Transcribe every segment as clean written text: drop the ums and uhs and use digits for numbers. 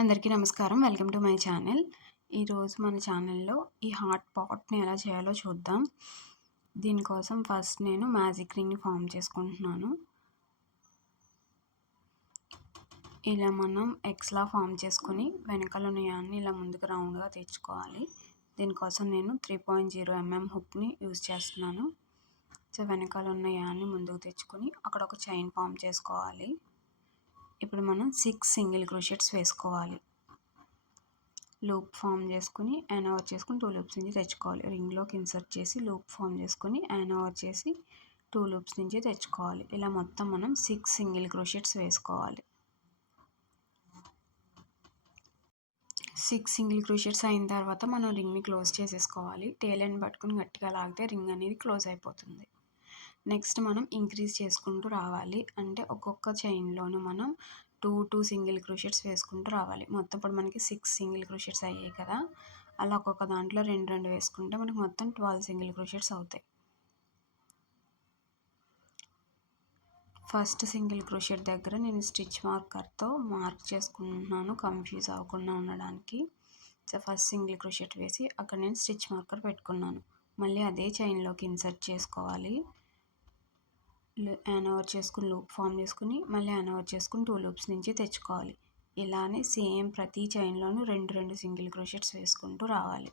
అందరికీ నమస్కారం. Welcome to my channel. ఈరోజు మన ఛానల్‌లో ఈ హాట్ పాట్‌ని ఎలా చేయాలో చూద్దాం. దీనికోసం ఫస్ట్ నేను మ్యాజిక్ రింగ్‌ని ఫార్మ్ చేసుకుంటున్నాను. ఇలా మనం ఎక్స్‌లా ఫార్మ్ చేసుకొని వెనకాల ఉన్న యాన్ని ఇలా ముందుకు రౌండ్‌గా తెచ్చుకోవాలి. దీనికోసం నేను 3.0 mm హుక్‌ని యూజ్ చేస్తున్నాను. సో, వెనకాల ఉన్న యాన్ని ముందుకు తెచ్చుకొని అక్కడ ఒక చైన్ ఫార్మ్ చేసుకోవాలి. ఇప్పుడు మనం 6 సింగిల్ క్రోషెట్స్ వేసుకోవాలి. లూప్ ఫామ్ చేసుకుని యాన్ ఓవర్ చేసుకుని 2 లూప్స్ నుంచి తెచ్చుకోవాలి. రింగ్లోకి ఇన్సర్ట్ చేసి లూప్ ఫామ్ చేసుకుని యాన్ ఓవర్ చేసి 2 లూప్స్ నుంచి తెచ్చుకోవాలి. ఇలా మొత్తం మనం 6 సింగిల్ క్రోషెట్స్ వేసుకోవాలి. 6 సింగిల్ క్రోషెట్స్ అయిన తర్వాత మనం రింగ్ని క్లోజ్ చేసేసుకోవాలి. టేల్ ఎండ్ పట్టుకుని గట్టిగా లాగితే రింగ్ అనేది క్లోజ్ అయిపోతుంది. నెక్స్ట్ మనం ఇంక్రీజ్ చేసుకుంటూ రావాలి. అంటే ఒక్కొక్క చైన్లోనూ మనం 2 సింగిల్ క్రోషెట్స్ వేసుకుంటూ రావాలి. మొత్తం ఇప్పుడు మనకి 6 సింగిల్ క్రోషెట్స్ అయ్యాయి కదా, అలా ఒక్కొక్క దాంట్లో 2 వేసుకుంటే మనకి మొత్తం 12 సింగిల్ క్రోషెట్స్ అవుతాయి. ఫస్ట్ సింగిల్ క్రోషెట్ దగ్గర నేను స్టిచ్ మార్కర్తో మార్క్ చేసుకుంటున్నాను, కన్ఫ్యూజ్ అవ్వకుండా ఉండడానికి. సో, ఫస్ట్ సింగిల్ క్రోషెట్ వేసి అక్కడ నేను స్టిచ్ మార్కర్ పెట్టుకున్నాను. మళ్ళీ అదే చైన్లోకి ఇన్సర్ట్ చేసుకోవాలి. యాన్ ఓవర్ చేసుకుని లూప్ ఫామ్ చేసుకుని మళ్ళీ యాన్ ఓవర్ చేసుకుని 2 లూప్స్ నుంచి తెచ్చుకోవాలి. ఇలానే సేమ్ ప్రతి చైన్లోనూ 2 సింగిల్ క్రోషెట్స్ వేసుకుంటూ రావాలి.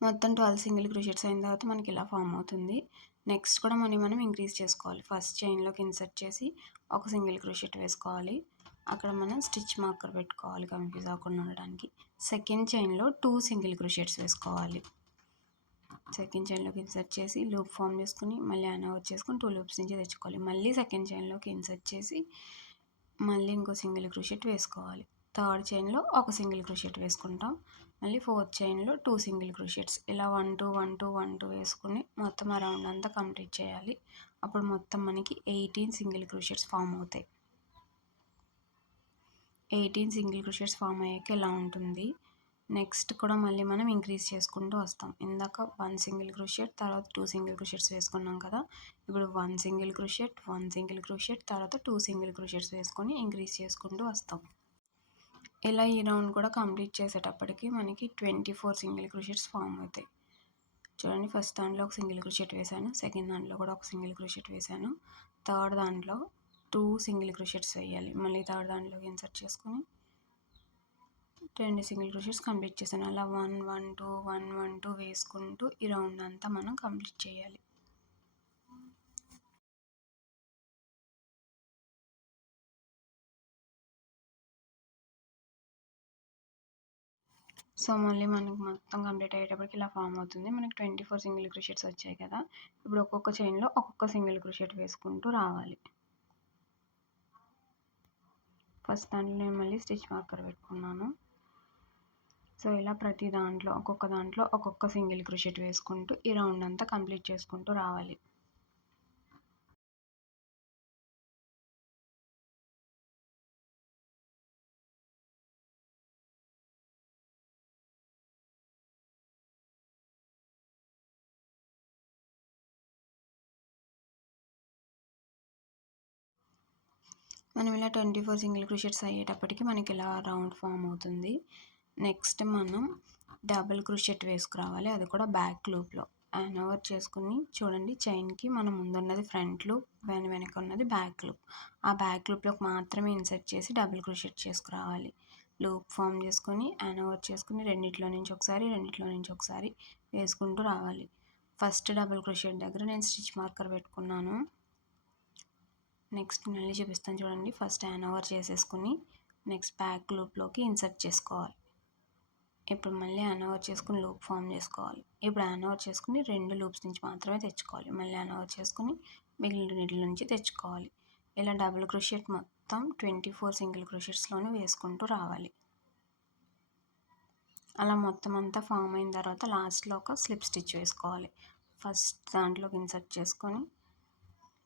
మొత్తం 12 సింగిల్ క్రోషెట్స్ అయిన తర్వాత మనకి ఇలా ఫామ్ అవుతుంది. నెక్స్ట్ కూడా మనం ఇంక్రీజ్ చేసుకోవాలి. ఫస్ట్ చైన్లోకి ఇన్సర్ట్ చేసి ఒక సింగిల్ క్రోషెట్ వేసుకోవాలి. అక్కడ మనం స్టిచ్ మార్కర్ పెట్టుకోవాలి కన్ఫ్యూజ్ అవ్వకుండా ఉండడానికి. సెకండ్ చైన్లో 2 సింగిల్ క్రోషెట్స్ వేసుకోవాలి. సెకండ్ చైన్లోకి ఇన్సర్ట్ చేసి లూప్ ఫామ్ చేసుకుని మళ్ళీ యాన్ ఓవర్ చేసుకుని 2 లూప్స్ నుంచి తెచ్చుకోవాలి. మళ్ళీ సెకండ్ చైన్లోకి ఇన్సర్ట్ చేసి మళ్ళీ ఇంకో సింగిల్ క్రోషెట్ వేసుకోవాలి. థర్డ్ చైన్లో ఒక సింగిల్ క్రోషెట్ వేసుకుంటాం. మళ్ళీ ఫోర్త్ చైన్లో 2 సింగిల్ క్రోషెట్స్ ఇలా 1 2 1 2 1 2 వేసుకుని మొత్తం ఆ రౌండ్ అంతా కంప్లీట్ చేయాలి. అప్పుడు మొత్తం మనకి 18 సింగిల్ క్రోషెట్స్ ఫామ్ అవుతాయి. 18 సింగిల్ క్రోషెట్స్ ఫామ్ అయ్యాక ఇలా ఉంటుంది. నెక్స్ట్ కూడా మళ్ళీ మనం ఇంక్రీజ్ చేసుకుంటూ వస్తాం. ఇందాక 1 సింగిల్ క్రోషెట్ తర్వాత 2 సింగిల్ క్రోషెట్స్ వేసుకున్నాం కదా, ఇప్పుడు 1 సింగిల్ క్రోషెట్ 1 సింగిల్ క్రోషెట్ తర్వాత 2 సింగిల్ క్రోషెట్స్ వేసుకొని ఇంక్రీజ్ చేసుకుంటూ వస్తాం. ఇలా ఈ రౌండ్ కూడా కంప్లీట్ చేసేటప్పటికి మనకి 24 సింగిల్ క్రోషెట్స్ ఫామ్ అవుతాయి. చూడండి, ఫస్ట్ దాంట్లో ఒక సింగిల్ క్రోషెట్ వేసాను, సెకండ్ దాంట్లో కూడా ఒక సింగిల్ క్రోషెట్ వేసాను, థర్డ్ దాంట్లో 2 సింగిల్ క్రోషెట్స్ వేయాలి. మళ్ళీ థర్డ్ దాంట్లోకి ఇన్సర్ట్ చేసుకుని 2 సింగిల్ క్రోషెట్స్ కంప్లీట్ చేశాను. అలా 1 1 2 1 1 2 వేసుకుంటూ ఈ రౌండ్ అంతా మనం కంప్లీట్ చేయాలి. సో, మళ్ళీ మనకి మొత్తం కంప్లీట్ అయ్యేటప్పటికి ఇలా ఫామ్ అవుతుంది. మనకి 24 సింగిల్ క్రోషెట్స్ వచ్చాయి కదా, ఇప్పుడు ఒక్కొక్క చైన్లో ఒక్కొక్క సింగిల్ క్రోషెట్ వేసుకుంటూ రావాలి. ఫస్ట్ దాంట్లో నేను మళ్ళీ స్టిచ్ మార్కర్ పెట్టుకున్నాను. సో, ఇలా ప్రతి దాంట్లో ఒక్కొక్క సింగిల్ క్రోషెట్ వేసుకుంటూ ఈ రౌండ్ అంతా కంప్లీట్ చేసుకుంటూ రావాలి. మనం ఇలా 24 సింగిల్ క్రోషెట్స్ అయ్యేటప్పటికి మనకి ఇలా రౌండ్ ఫామ్ అవుతుంది. నెక్స్ట్ మనం డబుల్ క్రోషెట్ వేసుకురావాలి, అది కూడా బ్యాక్ లూప్లో. యాన్ ఓవర్ చేసుకుని చూడండి, చైన్కి మనం ముందున్నది ఫ్రంట్ లూప్, వెనక ఉన్నది బ్యాక్ లూప్. ఆ బ్యాక్ లూప్లోకి మాత్రమే ఇన్సర్ట్ చేసి డబుల్ క్రోషెట్ చేసుకురావాలి. లూప్ ఫామ్ చేసుకొని యాన్ ఓవర్ చేసుకుని రెండిట్లో నుంచి ఒకసారి వేసుకుంటూ రావాలి. ఫస్ట్ డబుల్ క్రోషెట్ దగ్గర నేను స్టిచ్ మార్కర్ పెట్టుకున్నాను. నెక్స్ట్ మళ్ళీ చూపిస్తాను చూడండి, ఫస్ట్ యాన్ ఓవర్ చేసేసుకుని నెక్స్ట్ బ్యాక్ లూప్లోకి ఇన్సర్ట్ చేసుకోవాలి. ఇప్పుడు మళ్ళీ యాన్ ఓవర్ చేసుకుని లూప్ ఫామ్ చేసుకోవాలి. ఇప్పుడు యాన్ ఓవర్ చేసుకుని 2 లూప్స్ నుంచి మాత్రమే తెచ్చుకోవాలి. మళ్ళీ యాన్ ఓవర్ చేసుకుని మిగిలిన రెండిటి నుంచి తెచ్చుకోవాలి. ఇలా డబుల్ క్రోషెట్ మొత్తం 24 సింగిల్ క్రోషెట్స్లోనే వేసుకుంటూ రావాలి. అలా మొత్తం అంతా ఫామ్ అయిన తర్వాత లాస్ట్లో ఒక స్లిప్ స్టిచ్ వేసుకోవాలి. ఫస్ట్ దాంట్లోకి ఇన్సర్ట్ చేసుకొని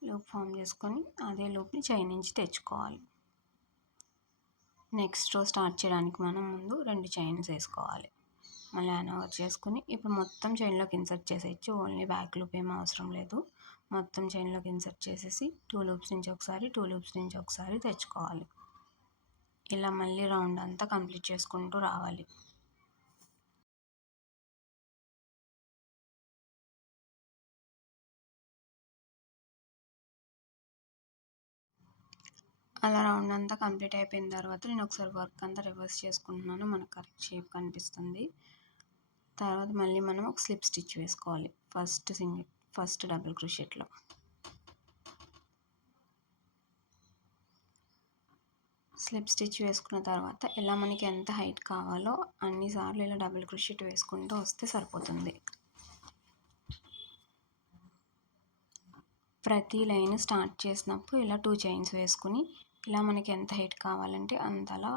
లూప్ ఫామ్ చేసుకొని అదే లూప్ని చైన్ నుంచి తెచ్చుకోవాలి. నెక్స్ట్ రో స్టార్ట్ చేయడానికి మనం ముందు 2 చైన్స్ వేసుకోవాలి. మళ్ళీ హ్యాండ్ ఓవర్ చేసుకుని ఇప్పుడు మొత్తం చైన్లోకి ఇన్సర్ట్ చేసేయచ్చు. ఓన్లీ బ్యాక్ లూప్ ఏం అవసరం లేదు. మొత్తం చైన్లోకి ఇన్సర్ట్ చేసేసి 2 లూప్స్ నుంచి ఒకసారి 2 లూప్స్ నుంచి ఒకసారి తెచ్చుకోవాలి. ఇలా మళ్ళీ రౌండ్ అంతా కంప్లీట్ చేసుకుంటూ రావాలి. అలా రౌండ్ అంతా కంప్లీట్ అయిపోయిన తర్వాత నేను ఒకసారి వర్క్ అంతా రివర్స్ చేసుకుంటున్నాను. మనకు కరెక్ట్ షేప్ కనిపిస్తుంది. తర్వాత మళ్ళీ మనం ఒక స్లిప్ స్టిచ్ వేసుకోవాలి ఫస్ట్ డబుల్ క్రోషెట్లో. స్లిప్ స్టిచ్ వేసుకున్న తర్వాత ఇలా మనకి ఎంత హైట్ కావాలో అన్నిసార్లు ఇలా డబుల్ క్రోషెట్ వేసుకుంటూ వస్తే సరిపోతుంది. ప్రతి లైన్ స్టార్ట్ చేసినప్పుడు ఇలా 2 చైన్స్ వేసుకుని ఇలా మనకి ఎంత హైట్ కావాలంటే అంతలా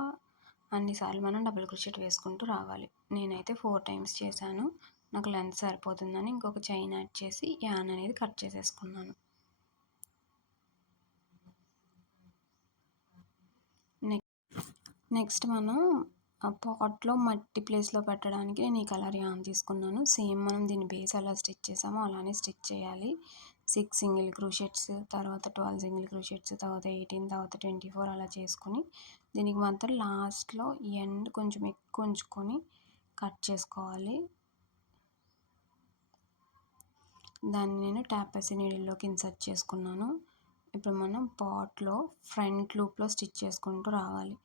అన్నిసార్లు మనం డబుల్ క్రోషెట్ వేసుకుంటూ రావాలి. నేనైతే 4 టైమ్స్ చేశాను. నాకు లెంత్ సరిపోతుందని ఇంకొక చైన్ యాడ్ చేసి యాన్ అనేది కట్ చేసేసుకున్నాను. నెక్స్ట్ మనం పాట్లో మట్టి ప్లేస్లో పెట్టడానికి నేను ఈ కలర్ యాన్ తీసుకున్నాను. సేమ్ మనం దీని బేస్ ఎలా స్టిచ్ చేసామో అలానే స్టిచ్ చేయాలి. 6 సింగిల్ క్రోషెట్స్, తర్వాత 12 సింగిల్ క్రోషెట్స్, తర్వాత 18, తర్వాత 24 అలా చేసుకుని దీనికి మాత్రం లాస్ట్లో ఎండ్ కొంచెం ఎక్కువ ఉంచుకొని కట్ చేసుకోవాలి. దాన్ని నేను టాపెస్ట్రీ నీడిల్లోకి ఇన్సర్ట్ చేసుకున్నాను. ఇప్పుడు మనం పాట్లో ఫ్రంట్ లూప్లో స్టిచ్ చేసుకుంటూ రావాలి.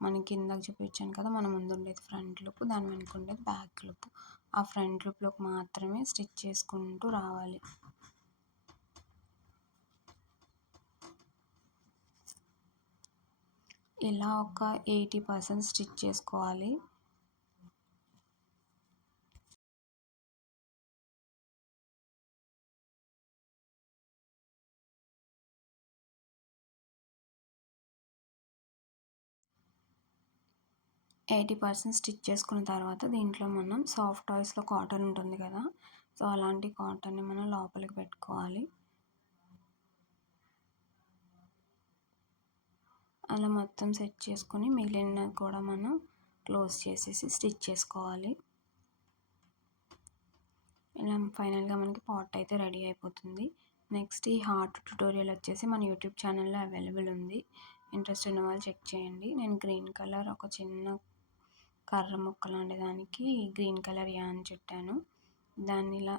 మనకి ఇందాక చూపించాను కదా, మన ముందు ఉండేది ఫ్రంట్ లూప్, దాని వెనుక ఉండేది బ్యాక్ లూప్. ఆ ఫ్రంట్ లూప్లోకి మాత్రమే స్టిచ్ చేసుకుంటూ రావాలి. ఇలా ఒక 80% స్టిచ్ చేసుకోవాలి. స్టిచ్ చేసుకున్న తర్వాత దీంట్లో మనం సాఫ్ట్ టాయ్స్లో కాటన్ ఉంటుంది కదా, సో అలాంటి కాటన్ని మనం లోపలికి పెట్టుకోవాలి. అలా మొత్తం సెట్ చేసుకొని మిగిలినది కూడా మనం క్లోజ్ చేసేసి స్టిచ్ చేసుకోవాలి. ఇలా ఫైనల్గా మనకి పాట్ అయితే రెడీ అయిపోతుంది. నెక్స్ట్ ఈ హార్ట్ ట్యుటోరియల్ వచ్చేసి మన యూట్యూబ్ ఛానల్లో అవైలబుల్ ఉంది. ఇంట్రెస్ట్ ఉన్న వాళ్ళు చెక్ చేయండి. నేను గ్రీన్ కలర్ ఒక చిన్న కర్ర ముక్క లాంటి దానికి గ్రీన్ కలర్ యాన్ చుట్టాను. దాన్ని ఇలా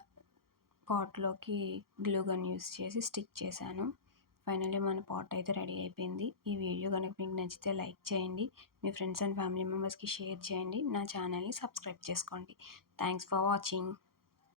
పాట్లోకి గ్లూ గన్ యూస్ చేసి స్టిక్ చేశాను. ఫైనల్లీ మన పాట్ అయితే రెడీ అయిపోయింది. ఈ వీడియో కనుక మీకు నచ్చితే లైక్ చేయండి, మీ ఫ్రెండ్స్ అండ్ ఫ్యామిలీ మెంబర్స్కి షేర్ చేయండి, నా ఛానల్ని సబ్స్క్రైబ్ చేసుకోండి. Thanks for watching.